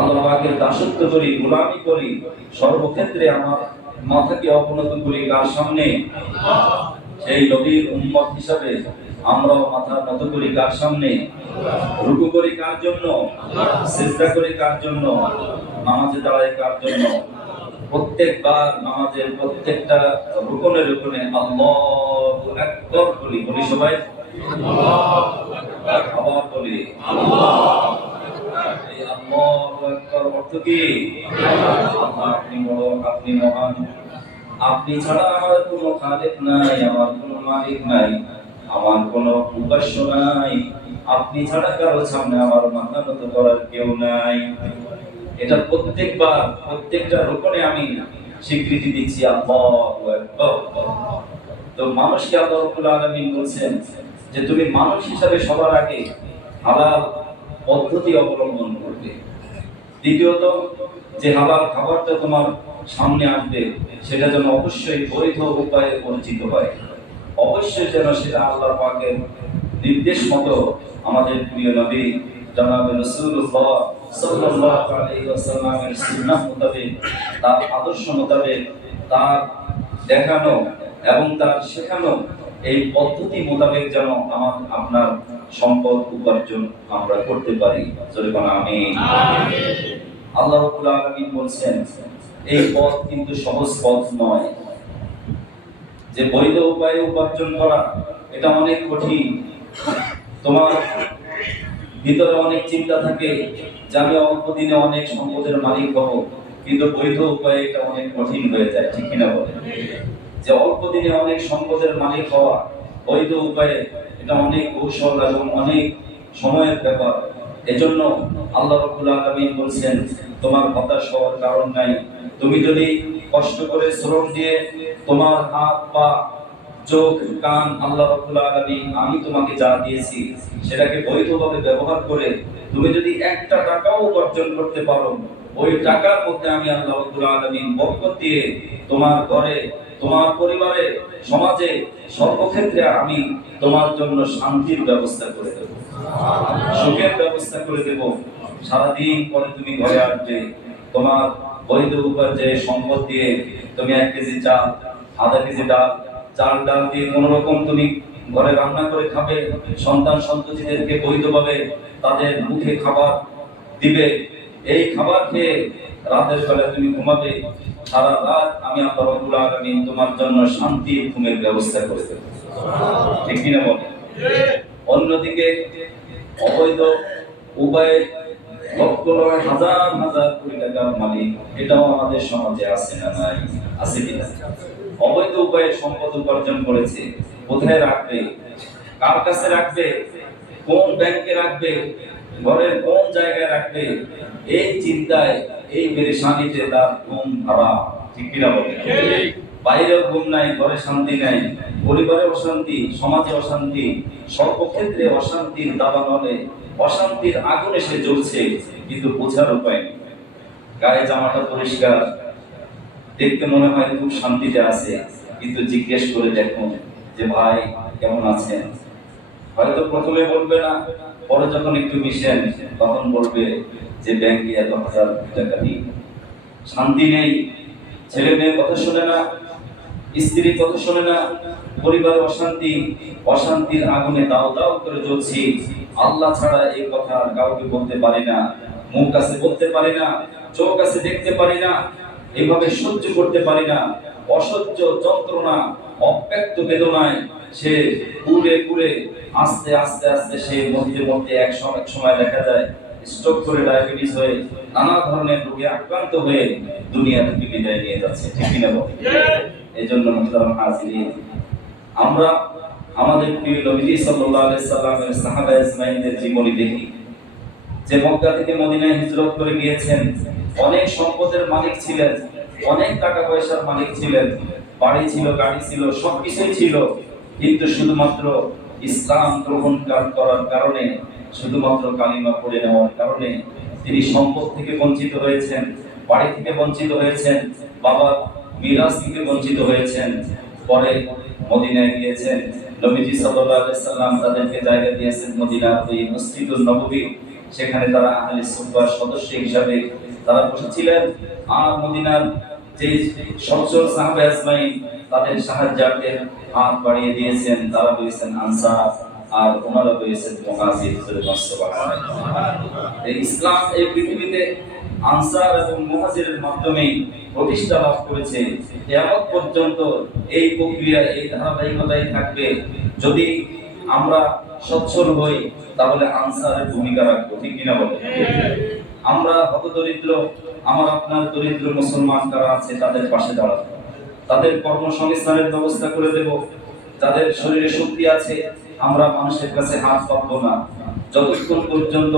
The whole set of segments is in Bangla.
আল্লাহ পাকের দাসত্ব করি, গোলামি করি, সর্বক্ষেত্রে আমার মাথাকে অবনত করি কার সামনে? সেই নবীর উম্মত হিসাবে আমরাও মাথা নত করি কার সামনে? রুকু করি কার জন্য? সিজদা করি কার জন্য? নামাজে দাঁড়াই কার জন্য? প্রত্যেকবার নামাজের প্রত্যেকটা রুকনে রুকনে আল্লাহু আকবার বলি। বলি সবাই আল্লাহু আকবার। আবার বলি আল্লাহু আকবার। এই আল্লাহু আকবার অর্থ কি? আপনি বড়, আপনি মহান, আপনি ছাড়া আমার কোনো খালিক নাই, আমার কোনো মালিক নাই, আমার কোনো উপাস্য নাই, আপনি ছাড়া কারো সামনে আমার মাথা নত করার কেউ নাই। এটা প্রত্যেকবার প্রত্যেকটা রুকনে আমি স্বীকৃতি দিচ্ছি আল্লাহু আকবার। তো মানুষকে আল্লাহ রাব্বুল আলামিন বলেন যে তুমি মানুষ হিসাবে সবার আগে হালাল পদ্ধতি অবলম্বন করবে। দ্বিতীয়ত, যে হালাল খাবারটা তোমার সামনে আসবে সেটা যেন অবশ্যই বৈধ উপায়ে অর্জিত হয়, অবশ্যই যেন সেটা আল্লাহ পাকের নির্দেশ মতো আমাদের প্রিয় নবী জনাব রাসূলুল্লাহ সাল্লাল্লাহু আলাইহি ওয়াসাল্লামের সুন্নাহ মোতাবেক, তার আদর্শ মোতাবেক, তার দেখানো এবং তার শেখানো এই পদ্ধতি মোতাবেক যেন আপনার সম্পদ উপার্জন আমরা করতে পারি। জোরে বলা আমিন। আল্লাহ রাব্বুল আলামিন বলেন এই পথ কিন্তু সহজ পথ নয়, যে বৈধ উপায়ে উপার্জন করা এটা অনেক কঠিন। তোমার ভিতরে অনেক চিন্তা থাকে যে আমি অল্প দিনে অনেক সম্পদের মালিক হব, কিন্তু বৈধ উপায়ে এটা অনেক কঠিন হয়ে যায়, ঠিক কিনা বলেন? যে অল্প দিনে অনেক সম্পদের মালিক হওয়া বৈধ উপায়ে এটা অনেক কৌশল এবং অনেক সময়ের ব্যাপার। এজন্য আল্লাহ রাব্বুল আলামিন বলেন তোমার হতাশ হওয়ার কারণ নাই। তুমি যদি কষ্ট করে শ্রম দিয়ে তোমার হাত পা চোখ কান আল্লাহ রাব্বুল আলামিন আমি তোমাকে যা দিয়েছি সেটাকে বৈধভাবে ব্যবহার করে তুমি যদি একটা টাকাও উপার্জন করতে পারো, ওই টাকার মধ্যে আমি আল্লাহ রাব্বুল আলামিন বরকত দিয়ে তোমার ঘরে, তোমার পরিবারে, সমাজে, সর্বক্ষেত্রে আমি তোমার জন্য শান্তির ব্যবস্থা করে দেব, সুখের ব্যবস্থা করে দেব। সারাদিন পরে তুমি ঘরে আসবে, তোমার বৈধ উপার্জে সম্পদ দিয়ে তুমি 1 কেজি চাল, আধা কেজি ডাল, চাল ডাল দিয়ে কোন রকম তুমি ঘরে রান্না করে খাবে, সন্তান সন্ততিদেরকে বৈধভাবে তাদের মুখে খাবার দিবে। এই খাবার খেয়ে রাতের বেলা তুমি ঘুমাবে, সারা রাত আমি আল্লাহ রাব্বুল আলামিন তোমার জন্য শান্তির ঘুমের ব্যবস্থা করে দেব, ঠিক কিনা বলেন? অন্যদিকে অবৈধ উপায়ে লক্ষ নয় হাজার হাজার কোটি টাকার মালিক এটাও আমাদের সমাজে আছে না নাই? আছে কিনা? অবৈধ উপায়ে সম্পদ উপার্জন করেছে, কোথায় রাখবে, কার কাছে রাখবে, কোন ব্যাংকে রাখবে, ঘরের কোন জায়গায় রাখবে, এই চিন্তায়, এই পেরেশানিতে তার ঘুম হারাম, ঠিক কিনা বলেন? বাইরেও ঘুম নাই, ঘরে শান্তি নাই, পরিবারে অশান্তি, সমাজে অশান্তি, সর্বক্ষেত্রে অশান্তির দাবানলে অশান্তির আগুনে সে জ্বলছে, কিন্তু বোঝার উপায় নেই। গায়ে জামাটা পরিষ্কার, দেখতে মনে হয় খুব শান্তিতে আছে, কিন্তু জিজ্ঞেস করে দেখুন যে ভাই কেমন আছেন, হয়তো প্রথমে বলবে না, পরে যখন একটু মিশেন তখন বলবে যে ব্যাংকে এত হাজার টাকা নেই, শান্তি নেই, ছেলে মেয়ে কথা শোনে না, স্ত্রী কথা শোনে না, পরিবারে অশান্তি, অশান্তির আগুনে দাও দাও করে জ্বলছি। আল্লাহ ছাড়া এই কথা কাউকে বলতে পারি না, মুখ কাছে বলতে পারি না, চোখ কাছে দেখতে পারি না, এভাবে সহ্য করতে পারি না, অসহ্য যন্ত্রণা, অব্যক্ত বেদনায় সে পুরে পুরে আস্তে আস্তে আস্তে সে মধ্যে মধ্যে এক সময় দেখা যায় স্ট্রোক করে, ডায়াবেটিস হয়ে, নানা ধরনের রোগে আক্রান্ত হয়ে দুনিয়া থেকে বিদায় নিয়ে যাচ্ছে, ঠিক কিনা বলেন? এজন্য মুহতারাম হাজিরিন, আমরা আমাদের প্রিয় নবী সাল্লাল্লাহু আলাইহি সাল্লামের সাহাবা ইসমাইলদের জীবনী দেখি, যে মক্কা থেকে মদিনায় হিজরত করে গিয়েছেন, অনেক সম্পদের মালিক ছিলেন, অনেক টাকা পয়সার মালিক ছিলেন, বাড়ি ছিল, গাড়ি ছিল, সবকিছুই ছিল, কিন্তু শুধুমাত্র ইসলাম গ্রহণ করার কারণে, শুধুমাত্র কালিমা পড়ে নেওয়ার কারণে তিনি সম্পদ থেকে বঞ্চিত হয়েছেন, বাড়ি থেকে বঞ্চিত হয়েছেন, বাবার মিরাস থেকে বঞ্চিত হয়েছেন। পরে মদিনায় গিয়েছেন, নবীজি সাল্লাল্লাহু আলাইহি সাল্লাম তাদেরকে জায়গা দিয়েছেন মদিনার ওই মসজিদুন নববী, সেখানে তারা আহলে সুফার সদস্য হিসাবে তারা বসেছিলেন। আর মদিনার যে সচ্ছল সাহাবা আজমাইন তাদের সাহায্যার্থে হাত বাড়িয়ে দিয়েছেন, তারা হয়েছেন আনসার, আর ওনারা হয়েছেন মুহাজির। এই ইসলাম এই পৃথিবীতে আনসার এবং মুহাজিরের মাধ্যমে প্রতিষ্ঠা লাভ করেছে। কিয়ামত পর্যন্ত এই প্রক্রিয়া, এই ধারাবাহিকতাই থাকবে। যদি আমরা সচ্ছল হই তাহলে আনসারের ভূমিকা রাখবো, ঠিক কিনা বলে? আমরা হতদরিদ্র, আমার আপনার দরিদ্র মুসলমান যারা আছে তাদের পাশে দাঁড়াবো, তাদের কর্মসংস্থানের ব্যবস্থা করে দেব। যাদের শরীরে শক্তি আছে আমরা মানুষের কাছে হাত পাতবো না। যতক্ষণ পর্যন্ত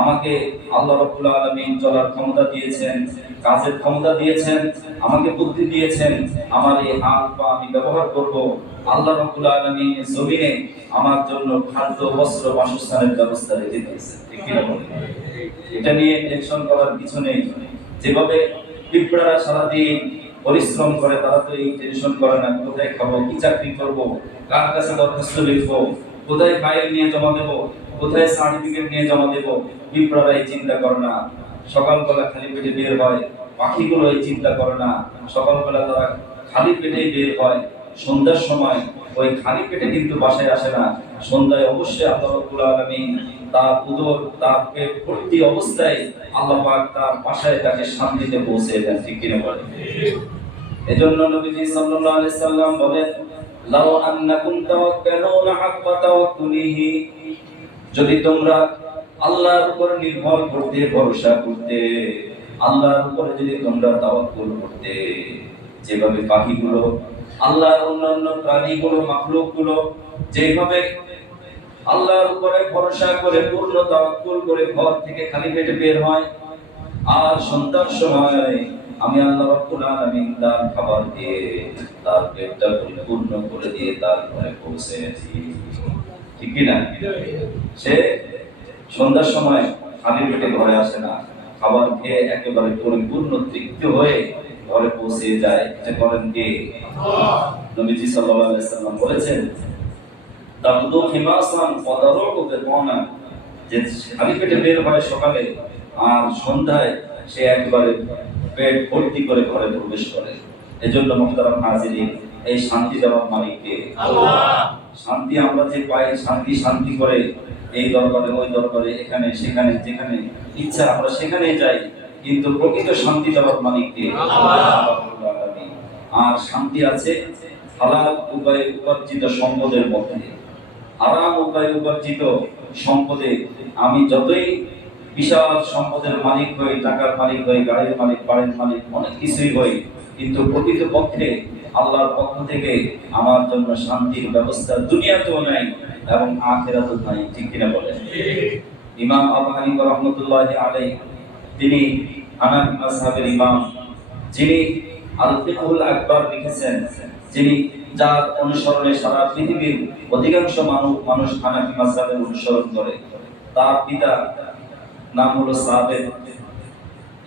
আমাকে আল্লাহ রাব্বুল আলামিন চলার ক্ষমতা দিয়েছেন, কাজের ক্ষমতা দিয়েছেন, আমাকে বুদ্ধি দিয়েছেন, আমার এই হাত পা আমি ব্যবহার করব। আল্লাহ রাব্বুল আলামিন জমিনে আমার জন্য খাদ্য, বস্ত্র, বাসস্থানের ব্যবস্থা রেখে দিয়েছেন, ঠিক কি না? এটা নিয়ে টেনশন করার কিছু নেই। যেভাবে পিঁপড়ারা সারাদিন পরিশ্রম করে, তারা তো এই টেনশন করে না কোথায় খাবো, কি চাকরি করবো, কার কাছে দরখাস্ত লিখবো, কোথায় ফাইল নিয়ে জমা দেবো, কোথায় সার্টিফিকেট নিয়ে জমা দেবো। পিঁপড়ারা এই চিন্তা করে না। সকালবেলা খালি পেটে বের হয়। পাখিগুলো এই চিন্তা করে না। সকালবেলা তারা খালি পেটেই বের হয়, সন্ধ্যার সময় ওই খালি পেটে কিন্তু বাসায় আসে না। সন্ধ্যায় অবশ্যই আল্লাহ রাব্বুল আলামিন তার উদর, তার পেট ভর্তি অবস্থায় আল্লাহ পাক তার বাসায় তাকে শান্তিতে পৌঁছে দেন, ঠিক কিনা বলে? এজন্য নবীজি সাল্লাল্লাহু আলাইহি সাল্লাম বলেন, লাউ আন্নাকুম তাওয়াক্কালুনা হাক্কা তাওয়াক্কুলিহি, যদি তোমরা আল্লাহর উপর নির্ভর করতে, ভরসা করতে, আল্লাহর উপরে যদি তোমরা তাওয়াক্কুল করতে, যেভাবে পাখিগুলো, আল্লাহর অন্যান্য প্রাণীগুলো, মাখলুকগুলো যেভাবে আল্লাহর উপরে ভরসা করে, পূর্ণ তাওয়াক্কুল করে ঘর থেকে খালি পেটে বের হয়, আর সন্ধ্যার সময় আমি আল্লাহ রাব্বুল আলামিন তার খাবার দিয়ে তার পেটটা পরিপূর্ণ করে দিয়ে তার ঘরে পৌঁছে দিই, ঠিক কি না? সে সন্ধ্যার সময় খালি পেটে ঘরে আসে না, খাবার খেয়ে একেবারে পরিপূর্ণ তৃপ্ত হয়ে ঘরে পৌঁছে যায়। এটা করেন কে? নবীজি সাল্লাল্লাহু আলাইহি সাল্লাম বলেছেন, তাবদু হিমাসান ওয়াদারুহু বিদওয়ানা, যে খালি পেটে বের হয় সকালে, আর সন্ধ্যায় সে একবারে পেট ভর্তি করে ঘরে প্রবেশ করে। এজন্য মুহতারাম হাজিরিন, এই শান্তি দেওয়ার মালিক কে? আল্লাহ। শান্তি আমরা যে পাই, শান্তি শান্তি করে এই দরবারে, ওই দরবারে, এখানে সেখানে, যেখানে ইচ্ছা আমরা সেখানেই যাই, কিন্তু প্রকৃত শান্তি দেওয়ার মালিক কে? আল্লাহ। আর শান্তি আছে হালাল উপায়ে উপার্জিত সম্পদের মধ্যে। হারাম উপায়ে উপার্জিত সম্পদে আমি যতই বিশাল সম্পদের মালিক হই, টাকার মালিক হই, গাড়ির মালিক, বাড়ির মালিক, অনেক কিছুই হই, কিন্তু প্রকৃত পক্ষে আল্লাহর পক্ষ থেকে আমার জন্য শান্তির ব্যবস্থা দুনিয়াতেও নাই এবং আখিরাতেও নাই, ঠিক কিনা বলেন? ইমাম আবু হানিফা রাহমাতুল্লাহি আলাইহি, তিনি হানাফি মাযহাবের ইমাম, যিনি আল ফিকহুল আকবার লিখেছেন, যিনি যার অনুসরণে সারা পৃথিবীর অধিকাংশ মানুষ হানাফি মাযহাবের অনুসরণ করে। তার পিতা নাম হলো সাবেত।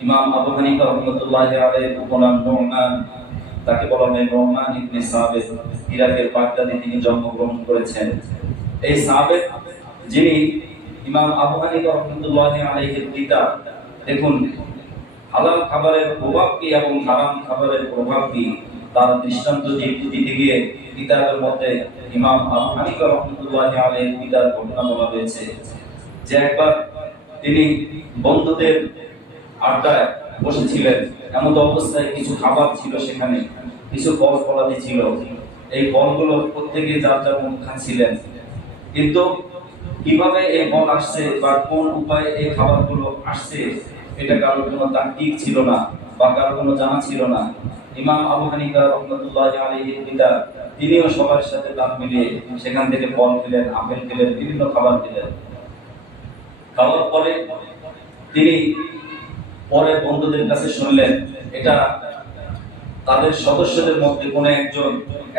ইমাম আবু হানিফা রাহমাতুল্লাহি আলাইহির উপনাম নুমান, তাকে বলা হয় নুমান ইবনে সাবেত। ইরাকের বাগদাদে তিনি জন্মগ্রহণ করেছেন। এই সাবেত, যিনি ইমাম আবু হানিফা রাহমাতুল্লাহি আলাইহির পিতা, দেখুন হালাল খাবারের প্রভাব কি এবং হারাম খাবারের প্রভাব কি, তার দৃষ্টান্ত দিতে গিয়ে কিতাবের মধ্যে ইমাম আবু হানিফা রাহমাতুল্লাহি আলাইহির পিতার ঘটনা বলা হয়েছে যে একবার তিনি বন্ধুদের আড্ডায় বসেছিলেন। এমন অবস্থায় কিছু খাবার ছিল, সেখানে কিছু ফল ফলাদি ছিল। এই ফলগুলো প্রত্যেকে যার যার মন খাচ্ছিলেন, কিন্তু কিভাবে এই ফল আসছে বা কোন উপায়ে এই খাবারগুলো আসছে এটা কারোর কোনো তাকতিক ছিল না বা কারোর কোনো জানা ছিল না। ইমাম আবু হানিফা রাহমাতুল্লাহি আলাইহির পিতা, তিনিও সবার সাথে তাল মিলিয়ে সেখান থেকে ফল খেলেন, আপেল খেলেন, বিভিন্ন খাবার খেলেন। খাওয়ার পরে তিনি পরে বন্ধুদের কাছে শুনলেন এটা তাদের সদস্যদের মধ্যে কোন একজন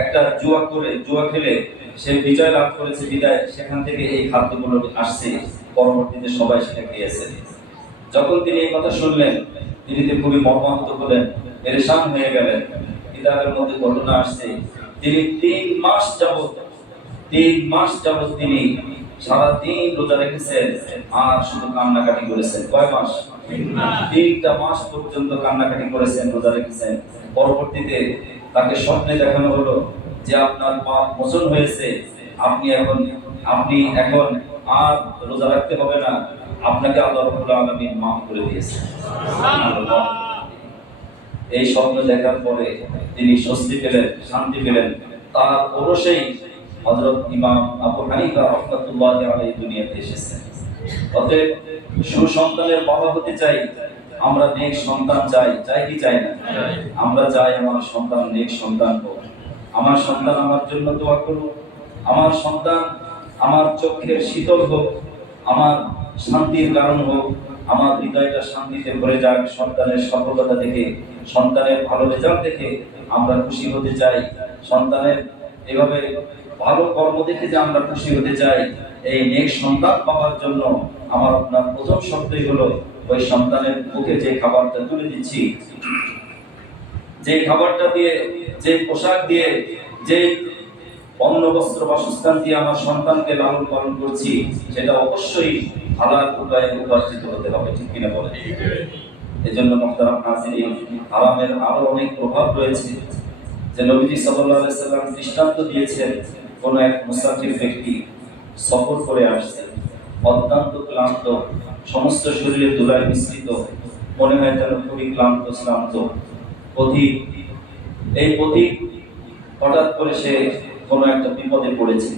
একটা জুয়া খেলে সে বিজয় লাভ করেছে, বিদায় সেখান থেকে এই খাদ্যগুলো আসছে, পরবর্তীতে সবাই সেটা খেয়েছে। যখন তিনি এই কথা শুনলেন, তিনি তো খুবই মর্মাহত হলেন, পেরেশান হয়ে গেলেন। কিতাবের মধ্যে ঘটনা আসছে তিনি 3 মাস যাবত তিনি সারাদিন রোজা রেখেছেন আর শুধু কান্নাকাটি করেছেন। কয় মাস? 3টা মাস পর্যন্ত কান্নাকাটি করেছেন, রোজা রেখেছেন। পরবর্তীতে তাকে স্বপ্নে দেখানো হলো যে আপনার পাপ মোচন হয়েছে, আপনি এখন আর রোজা রাখতে হবে না, আপনাকে আল্লাহ রাব্বুল আলামিন মাফ করে দিয়েছে। সুবহানাল্লাহ। এই স্বপ্ন দেখার পরে তিনি স্বস্তি পেলেন, শান্তি পেলেন। তার অবশ্যই হযরত ইমাম আবু হানিফা রাহমাতুল্লাহি আলাইহি দুনিয়াতে এসেছেন। অতএব সুসন্তানের বাবা হতে চাই, আমরা নেক সন্তান চাই কি চাই না? আমরা চাই আমার সন্তান নেক সন্তান হোক, আমার সন্তান আমার জন্য দোয়া করুক, আমার সন্তান আমার চোখের শীতল হোক, আমার শান্তির কারণ হোক, আমার হৃদয়টা শান্তিতে ভরে যাক। সন্তানের সফলতা দেখে, সন্তানের ভালো রেজাল্ট দেখে আমরা খুশি হতে চাই। সন্তানের এভাবে ভালো কর্ম দেখে যে আমরা খুশি হতে চাই। এই নেক সন্তান পাওয়ার জন্য আমার আপনার প্রথম শর্তই হলো ওই সন্তানের মুখে যে খাবারটা তুলে দিচ্ছি, যে খাবারটা দিয়ে, যে পোশাক দিয়ে, যে অন্ন বস্ত্র বাসস্থান দিয়ে আমার সন্তানকে লালন পালন করছি, সেটা অবশ্যই হালাল উপায়ে উপার্জিত হতে হবে। ঠিক কিনা বলেন? এজন্য মুহতারাম নাযিরিন, হারামের আরো অনেক প্রভাব রয়েছে যে নবীজি সাল্লাল্লাহু আলাইহি সাল্লাম দৃষ্টান্ত দিয়েছেন। কোন এক মুসাফির ব্যক্তি সফর করে আসছে, অত্যন্ত ক্লান্ত, সমস্ত শরীরে ধুলায় মিশ্রিত, মনে হয় যেন খুবই ক্লান্ত পথিক। এই পথিক হঠাৎ করে সে কোনো একটা বিপদে পড়েছে।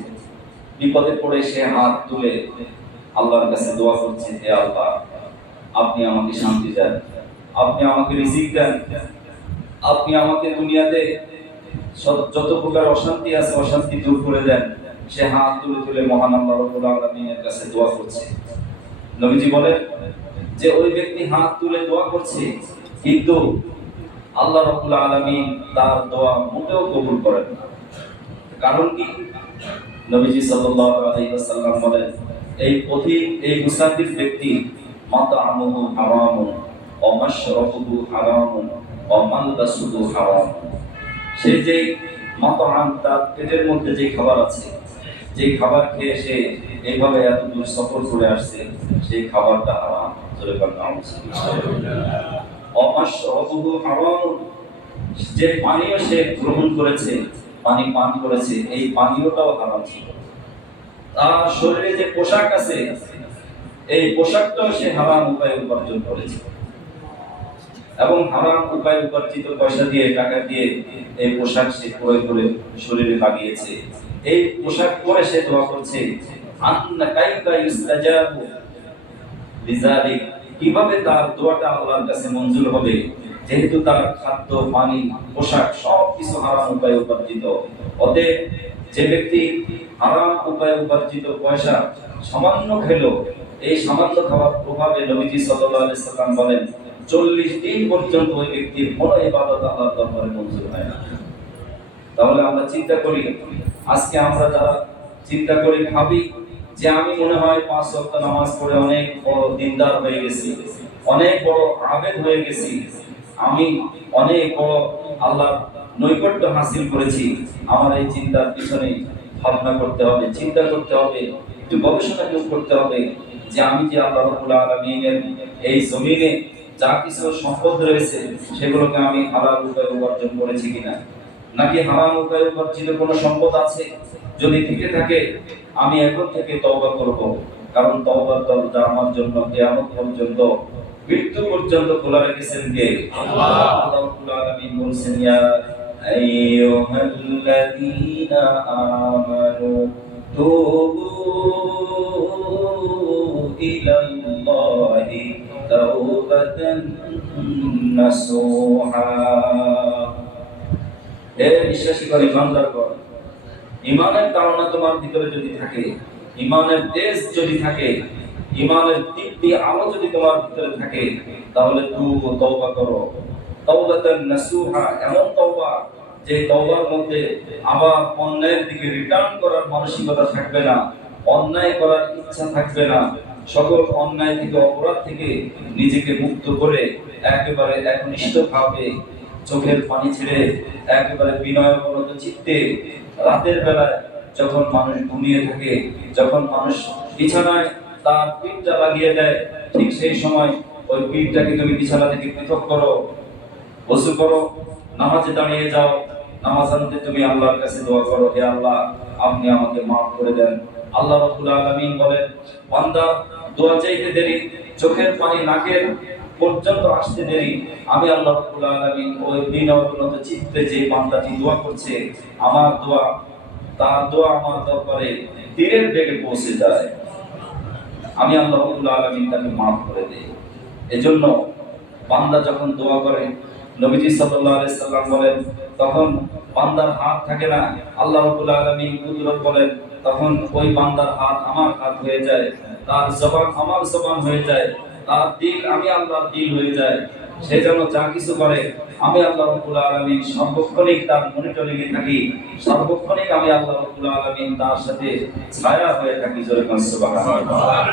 বিপদে পড়ে সে হাত তুলে আল্লাহর কাছে দোয়া করছে, হে আল্লাহ, আপনি আমাকে শান্তি দেন, আপনি আমাকে রিজিক দেন, আপনি আমাকে দুনিয়াতে যত প্রকার অশান্তি আছে অশান্তি দূর করে দেন। সে হাত তুলে মহান আল্লাহ রাব্বুল আলামিনের কাছে দোয়া করছে। নবীজি বলেন যে ওই ব্যক্তি হাত তুলে দোয়া করছে, কিন্তু আল্লাহ রাব্বুল আলামিন তার দোয়া মোটেও কবুল করেন না। কারণ কি? নবীজি সাল্লাল্লাহু আলাইহি ওয়াসাল্লাম বলেন, এই পথিক, এই মুসাফির ব্যক্তি মাতআমুহু হারামুন ওয়া মাশরাবুহু হারামুন ওয়া মালবাসুহু হারাম। সে যে মাতআম, তার পেটের মধ্যে যে খাবার আছে, যে খাবার খেয়ে সে এইভাবে এত দূর সফর করে আসছে, সেই খাবারটা হারাম। জোরে বলেন আলহামদুলিল্লাহ। ওয়া মাশরাবুহু হারামুন, যে পানীয় সে গ্রহণ করেছে, পানি পান করেছে, এই পানীয়টাও হারাম ছিল। তার শরীরে যে পোশাক আছে, এই পোশাকটাও সে হারাম উপায়ে উপার্জন করেছে এবং হারাম উপায়ে উপার্জিত পয়সা দিয়ে, টাকা দিয়ে এই পোশাক সে ক্রয় করে শরীরে লাগিয়েছে। এই পোশাক পরে সে দোয়া করছে, আন্না কাইফা ইউস্তাজাবু লিযালিক, কিভাবে তার দোয়াটা আল্লাহর কাছে মঞ্জুর হবে, যেহেতু তার খাদ্য, পানি, পোশাক সবকিছু হারাম উপায়ে উপার্জিত। অতএব যে ব্যক্তি হারাম উপায়ে উপার্জিত পয়সা সামান্য খেলো, এই সামান্য খাওয়ার প্রভাবে নবীজি সাল্লাল্লাহু আলাইহি সাল্লাম বলেন 40 দিন পর্যন্ত ওই ব্যক্তির কোনো ইবাদত আল্লাহর দরবারে মঞ্জুর হয় না। তাহলে আমরা চিন্তা করি, আজকে আমরা যারা চিন্তা করি, ভাবি যে আমি মনে হয় 5 ওয়াক্ত নামাজ পড়ে অনেক বড় দিনদার হয়ে গেছি, অনেক বড় আবেদ হয়ে গেছি, আমি অনেক বড় আল্লাহর নৈকট্য হাসিল করেছি। আমার এই চিন্তার পিছনে ভাবনা করতে হবে, চিন্তা করতে হবে, একটু গবেষণা করতে হবে যে আমি যে আল্লাহ রাব্বুল আলামিনের এই জমিনে যা কিছু সম্পদ রয়েছে সেগুলোকে আমি হালাল উপায়ে উপার্জন করেছি কিনা, নাকি হারাম উপায়ে উপার্জিত কোনো সম্পদ আছে। যদি থেকে থাকে আমি এখন থেকে তওবা করব, কারণ তওবার দরজা আমার জন্য কিয়ামত পর্যন্ত, মৃত্যু পর্যন্ত খোলা রেখেছেন কে? আল্লাহ। আল্লাহ রাব্বুল আলামিন বলেছেন, ইয়া আইয়ুহাল্লাযীনা আমানু তুবু ইলাল্লাহি তাওবাতান নাসুহা। হে বিশ্বাসীগণ, ইমানদারগণ, ইমানের ধারণা তোমার ভিতরে যদি থাকে, ইমানের তেজ যদি থাকে, ইমানের দীপ্তি আলো যদি তোমার ভিতরে থাকে, তাহলে তুবু, তওবা করো। তাওবাতান নাসুহা, এমন তওবা যে তওবার মধ্যে আবার অন্যায়ের দিকে রিটার্ন করার মানসিকতা থাকবে না, অন্যায় করার ইচ্ছা থাকবে না। সকল অন্যায় থেকে, অপরাধ থেকে নিজেকে মুক্ত করে একেবারে একনিষ্ঠভাবে চোখের পানি ছেড়ে একেবারে বিনয়মূলত চিত্তে রাতের বেলায় যখন মানুষ ঘুমিয়ে থাকে, যখন মানুষ বিছানায় তার পিঠটা লাগিয়ে দেয়, ঠিক সেই সময় ওই পিঠটাকে তুমি বিছানা থেকে পৃথক করো, ওযু করো, নামাজে দাঁড়িয়ে যাও, নামাজ আনতে তুমি আল্লাহর কাছে দোয়া করো, হে আল্লাহ আপনি আমাকে মাফ করে দেন। আল্লাহ রাব্বুল আলামিন বলেন, বান্দা দোয়া চাইতে দেরি, চোখের পানি নাকের পর্যন্ত আসতে দেরি, আমি আল্লাহ রাব্বুল আলামিন ওই বিনয়নত চিত্তে যে বান্দাটি দোয়া করছে, আমার দোয়া, তার দোয়া আমার দরবারে তীরের বেগে পৌঁছে যায়, আমি আল্লাহ রাব্বুল আলামিন তাকে মাফ করে দেই। এজন্য বান্দা যখন দোয়া করে, নবীজি সাল্লাল্লাহু আলাইহি সাল্লাম বলেন, তখন বান্দার হাত থাকে না, আল্লাহ রাব্বুল আলামিন কুদরত বলেন, তখন ওই বান্দার হাত আমার হাত হয়ে যায়, তার জবান আমার জবান হয়ে যায়, তার দিল আমি আল্লাহর দিল হয়ে যায়। সে যেন যা কিছু করে আমি আল্লাহ রাব্বুল আলামিন সর্বক্ষণিক তার মনিটরিং এ থাকি, সর্বক্ষণিক আমি আল্লাহ রাব্বুল আলামিন তার সাথে ছায়া হয়ে থাকি। জোরে সুবহানাল্লাহ।